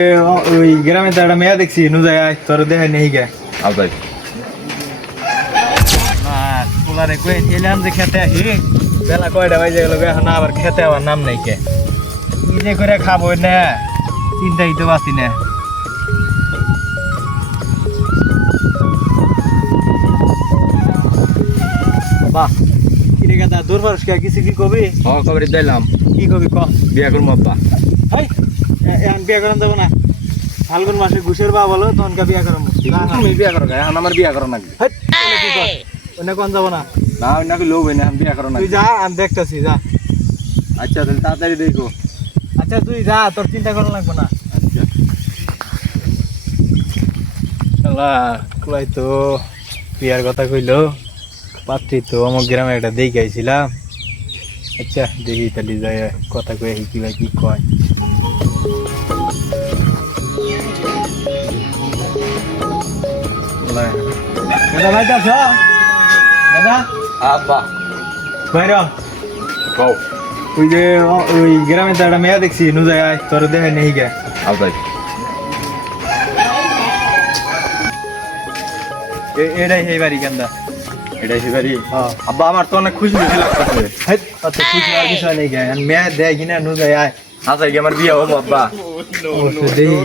ওই গ্রামে তো একটা মেয়ে দেখছি নু যায় তোর দেখে নেই গে আবাই না পোলারে কই এলাম যে খেতে আসি বেলা কয়টা বাজে গেল এখন আবার খেতে আবার নাম নাই কে কি যে করে খাবো না চিন্তাই তো পাচ্ছি না বাহ কিরে গাদা দূর পারস কে কিছু কি কবি খবর দিলাম কি কবি ক বিয়া করবো আব্বা হাই এখন বিয়া করান যাবো না ফাল্গুন মাসে ঘুষের বা বলো তখন কা বিয়া করাবো তুমি বিয়া করো এখন আমার বিয়া করো নাকি ওনে কোন যাবো না না ওই নাকি লোভ হয় না এখন বিয়া করো তুই নাকি যা আমি দেখতেছি যা আচ্ছা তাহলে তাড়াতাড়ি দেখো আচ্ছা তুই যা তোর চিন্তা করা লাগবো না আচ্ছা আল্লাহ কুলাই তো বিয়ার কথা কইলো পাত্রী তো আমার গ্রামে একটা দেখে আইছিলাম আচ্ছা দেখি তাহলে যাই কথা কয়ে কি ভাই কি কয় দাদা ভাই আছো দাদা আব্বা বাইর কও ওই যে ওই গ্রামে তো একটা মেয়ে দেখছি নু যায় তোর দেখে নেই গে আবাই এটাই সেই বাড়ি কেন্দা এটাই সেবারই হ্যাঁ আব্বা আমার তো অনেক খুশি লাগতেছে অত খুশি আর বিষয় নেই গে মেয়ে দেয় কিনা নু যায় আচ্ছা কি আমার বিয়া হবো আব্বা দেখি